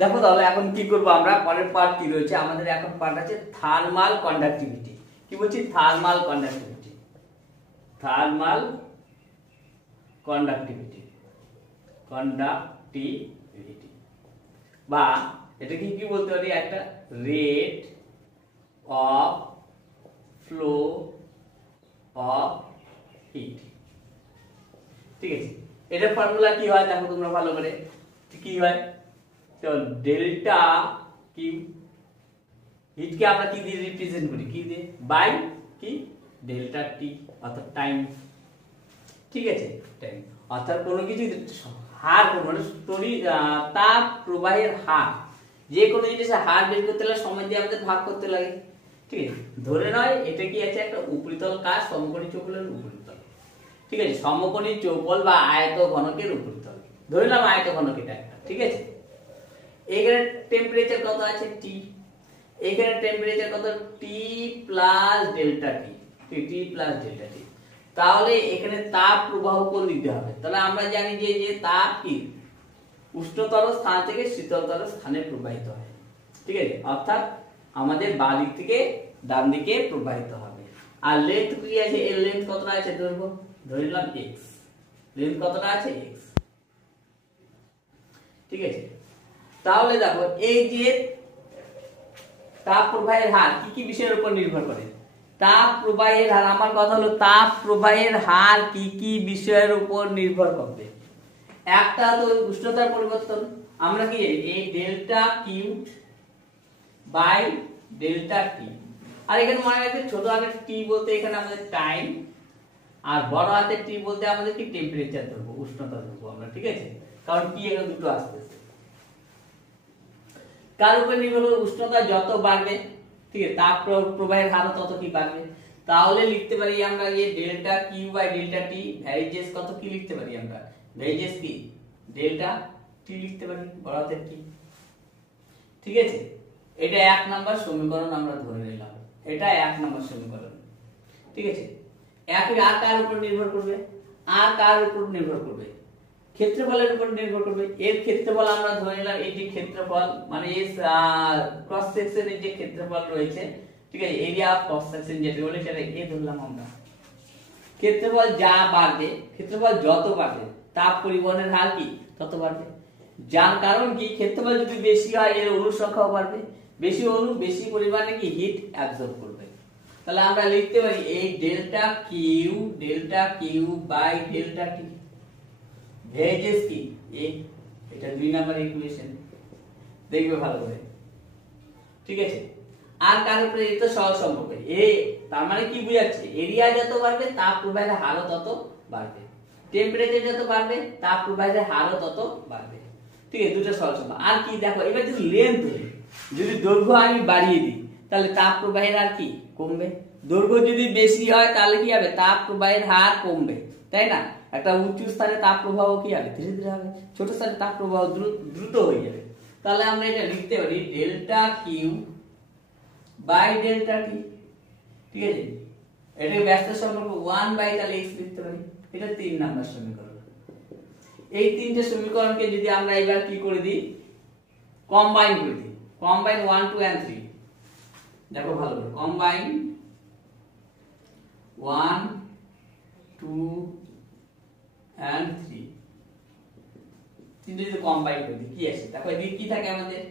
দেখো তাহলে এখন কি করব আমরা, পরের পার্ট কি রয়েছে আমাদের, এখন পার্ট আছে থার্মাল কন্ডাক্টিভিটি। কি বলছি? Thermal conductivity. Thermal conductivity, conductivity বা এটাকে কি বলতে পারি, একটা rate of flow of heat. ঠিক আছে, এটার ফর্মুলা কি হয় দেখো তোমরা ভালো করে, কি হয়, তো ডেল্টা কিউ, হিটকে আমরা কি দিয়ে রিপ্রেজেন্ট করি, কি দিয়ে, বাই কি, ডেল্টা টি অর্থাৎ টাইম। ঠিক আছে, টাইম অর্থাৎ কোনো কিছু হার, মানে তাপ প্রবাহের হার, যে কোনো জিনিসের হার বের করতে হলে সময় দিয়ে আমাদের ভাগ করতে লাগে। ঠিক আছে, ধরে নয় এটা কি আছে, একটা উপরিতল কাজ, সমকোণী চৌবলের উপরিতল। ঠিক আছে, সমকোণী চৌবল বা আয়ত ঘনকের উপরিতল, ধরে নিলাম আয়ত ঘনক এটা একটা। ঠিক আছে, এখানে টেম্পারেচার কত আছে টি, এখানে টেম্পারেচার কত টি প্লাস ডেল্টা টি, টি প্লাস ডেল্টা টি। তাহলে এখানে তাপ প্রবাহ কোন দিক দিয়ে হবে, তাহলে আমরা জানি যে তাপ কি উষ্ণতর স্থান থেকে শীতলতর স্থানে প্রবাহিত হয়। ঠিক আছে, অর্থাৎ আমাদের বাঁ দিক থেকে ডান দিকে প্রবাহিত হবে। আর লেন্থ কি আছে, এর লেন্থ কতটা আছে, দৈর্ঘ্য ধরে নিলাম x, লেন্থ কতটা আছে x। ঠিক আছে, তাহলে দেখো এই যে তাপ প্রবাহের হার কি কি বিষয়ের উপর নির্ভর করে, তাপ প্রবাহের হার, আমার কথা হলো তাপ প্রবাহের হার কি কি বিষয়ের উপর নির্ভর করবে। একটা তো উষ্ণতার পরিবর্তন, আমরা কি এই ডেল্টা কিউ বাই ডেল্টা টি, আর এখানে মনে রাখবে ছোট হাতের টি বলতে এখানে আমাদের টাইম, আর বড় হাতের টি বলতে আমাদের কি টেম্পারেচার ধরবো, উষ্ণতা ধরবো আমরা। ঠিক আছে, কারণ টি এখানে দুটো আসতেছে। কার উপর নির্ভর করে, উষ্ণতা যত বাড়বে, ঠিক আছে, তাপ প্রবাহের হার তত কি বাড়বে। তাহলে লিখতে পারি আমরা এই delta Q by delta T varies কত, কি লিখতে পারি আমরা, ভ্যারিজেস কি ডেল্টা টি লিখতে পারি, বড় হাতের টি। ঠিক আছে, এটা 1 নাম্বার সমীকরণ আমরা ধরে নিলাম, এটা 1 নাম্বার সমীকরণ। ঠিক আছে, আর কার উপর নির্ভর করবে, আর কার উপর নির্ভর করবে, ক্ষেত্রফলের উপর নির্ভর করবে। এর ক্ষেত্রফল আমরা ধরে নিলাম, এই যে ক্ষেত্রফল মানে ক্রস সেকশনের যে ক্ষেত্রফল রয়েছে, ঠিক আছে, এরিয়া অফ ক্রস সেকশন যেটা বলে সেটা এ ধরলাম আমরা। ক্ষেত্রফল যা বাড়বে, ক্ষেত্রফল যত বাড়বে তাপ পরিবহনের হার কি তত বাড়বে। যার কারণ কি, ক্ষেত্রফল যদি বেশি হয় এর অণুর সংখ্যাও বাড়বে, বেশি অণু বেশি পরিমাণে কি হিট অ্যাবজর্ব করবে। তাহলে আমরা লিখতে পারি এই delta Q by delta T varies কি এটা 2 নাম্বার ইকুয়েশন, দেখবে ভালো করে। ঠিক আছে, আর কার উপরে, এটা সহজ সম্পর্ক, তার মানে কি বোঝাচ্ছে, এরিয়া যত বাড়বে তাপ প্রবাহের হারও তত বাড়বে, টেম্পারেচার যত বাড়বে তাপ প্রবাহের হারও তত বাড়বে। ঠিক আছে, দুটো সহজ সম্পর্ক। আর কি দেখো, এবার যদি লেন্থ ধরি, যদি দৈর্ঘ্য আমি বাড়িয়ে দিই তাহলে তাপ প্রবাহের হার কি কমবে, দৈর্ঘ্য যদি বেশি হয় তাহলে কি হবে, তাপ প্রবাহের হার কমবে, তাই না। একটা উঁচু স্থানে তাপ প্রবাহ কি হবে, ধীরে ধীরে হবে, ছোট স্থানে তাপ প্রবাহ দ্রুত হয়ে যাবে। তাহলে আমরা এটা লিখতে পারি ডেল্টা কিউ বাই ডেল্টা টি। ঠিক আছে, এটা ব্যস্ত সম্পর্ক 1 বাই তাহলে x লিখতে পারি, এটা 3 নাম্বার সমীকরণ। এই তিনটে সমীকরণকে যদি আমরা এবার কি করে দিই, কম্বাইন করে দিই, কম্বাইন 1 2 and 3, দেখো ভালো করে, কম্বাইন 1 2 and 3, তিনটে যদি কম্বাইন করে দিই কি আসে দেখো, এদিকে কি থাকে আমাদের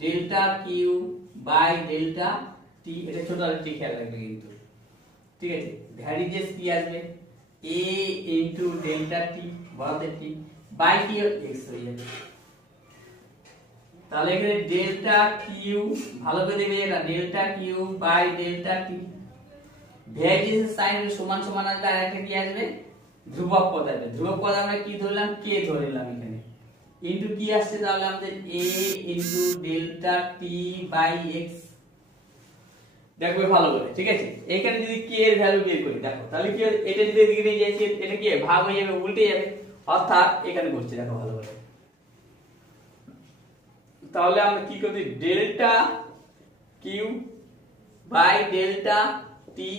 ডেল্টা কিউ বাই ডেল্টা টি, এটা ছোট আর টি খেয়াল রাখবে কিন্তু। ঠিক আছে, ভ্যারিজেস কি আসবে a ইনটু ডেল্টা টি বড়দের টি বাই কি x হয়ে যাবে। তাহলে এখানে ডেল্টা কিউ, ভালো করে দেখবে এটা delta Q by delta T, varies sign সমান সমান আসবে, আর একটা কি আসবে ধ্রুবক পদ আসবে। ধ্রুবক পদ আমরা কি ধরলাম, k ধরলাম এখানে, ইনটু কি আসছে তাহলে আমাদের a into delta T by x, দেখবে ভালো করে। ঠিক আছে, এখানে যদি k এর ভ্যালু বের করি দেখো, তাহলে কি এটা যদি এদিকে নিয়ে যাই এটা কি ভাগ হয়ে যাবে, উল্টে যাবে, অর্থাৎ এখানে করছি দেখো ভালো করে। তাহলে আমরা কি করি, ডেল্টা কিউ বাই ডেল্টা টি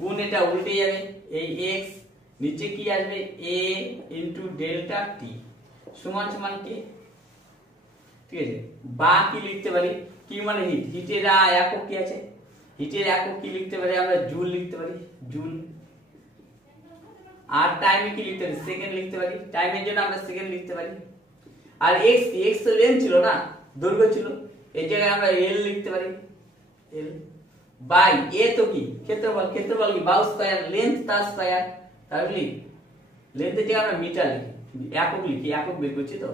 গুণ এটা উল্টে যাবে, এই x নিচে কি আসবে a ইনটু ডেল্টা টি সমান সমান k। ঠিক আছে, বা কি লিখতে পারি, কি মানে হিট, হিটের একক কি আছে, হিটের একক কি লিখতে পারি আমরা, জুল লিখতে পারি, জুল। আর টাইমে কি লিখতে পারি, সেকেন্ড লিখতে পারি, টাইমের জন্য আমরা সেকেন্ড লিখতে পারি। আর এক্স কি, এক্স তো লেন্থ ছিল না, দৈর্ঘ্য ছিল, এই জায়গায় আমরা এল লিখতে পারি, এল। বাই এ তো কি ক্ষেত্রফল, ক্ষেত্রফল কি বাউ স্কয়ার, লেন্থ তার স্কয়ার, তাহলে লেন্থের জায়গায় আমরা মিটার লিখি, একক লিখি, একক বের করছি তো,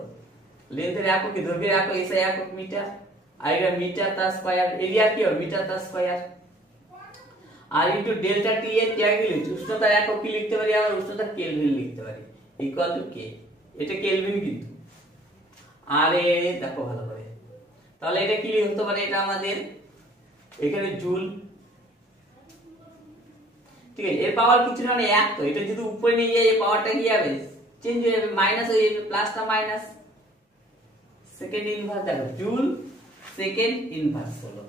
লেন্থের একক কি, দৈর্ঘ্যের একক এসে একক মিটার, আর এটা মিটার তার স্কয়ার, এরিয়া কি হবে মিটার তার স্কয়ার। আর ইনটু ডেল্টা টি এর ট্যাগ লিখি, উষ্ণতার একক কি লিখতে পারি আমরা, উষ্ণতা কেলভিন লিখতে পারি, ইকুয়াল টু কে, এটা কেলভিন কিন্তু। আর এ দেখো ভালো করে, তাহলে এটা কি হতে পারে, এটা আমাদের এখানে জুল, ঠিক আছে। এর পাওয়ার কিছু না, এক তো, এটা যদি উপরে নিয়ে যায় এই পাওয়ারটা কি হবে, চেঞ্জ হয়ে যাবে, মাইনাস হয়ে যাবে, প্লাসটা মাইনাস, সেকেন্ড ইনভার্স দেখো, জুল সেকেন্ড ইনভার্স হলো।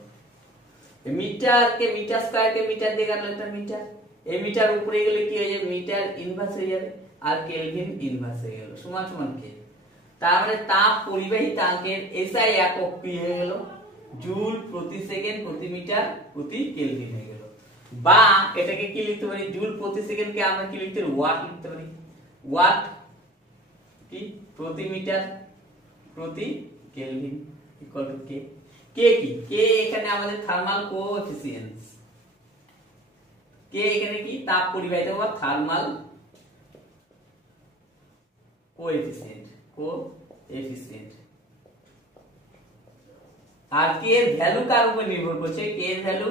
মিটার কে মিটার স্কয়ার কে মিটার দিয়ে কাটলে এটা মিটার, এই মিটার উপরে গেলে কি হয়ে যাবে, মিটার ইনভার্স হয়ে যাবে, আর কেলভিন ইনভার্স হয়ে গেল, সমান সমান কে। তার মানে তাপ পরিবাহিতাঙ্কের এসআই একক কি হয়ে গেল, জুল প্রতি সেকেন্ড প্রতি মিটার প্রতি কেলভিন হয়ে গেল। বা এটাকে কি লিখতে পারি, জুল প্রতি সেকেন্ড কে আমরা কি লিখতে পারি, ওয়াট লিখতে পারি, ওয়াট কি প্রতি মিটার প্রতি কেলভিন ইকুয়াল টু কে। কে কি, কে এখানে আমাদের থার্মাল কোএফিসিয়েন্স, কে এখানে কি তাপ পরিবাহিতা বা থার্মাল কোএফিসিয়েন্ট, কোএফিসিয়েন্ট। আর কে এর ভ্যালু কার উপর নির্ভর করছে, কে এর ভ্যালু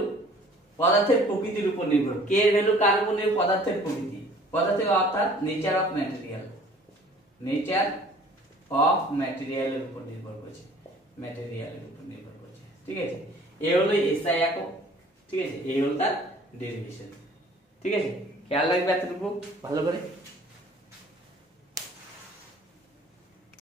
পদার্থের প্রকৃতির উপর নির্ভর, কে এর ভ্যালু কার উপর নির্ভর, পদার্থের প্রকৃতি, পদার্থের অর্থাৎ nature of material, nature of ম্যাটেরিয়ালের উপর নির্ভর করছে, ম্যাটেরিয়ালের উপর নির্ভর করছে, ঠিক আছে। এই হলো এসআই একক, ঠিক আছে, এই হলো তার ডেরিভেশন, ঠিক আছে। খেয়াল রাখবে এতটুকু ভালো করে।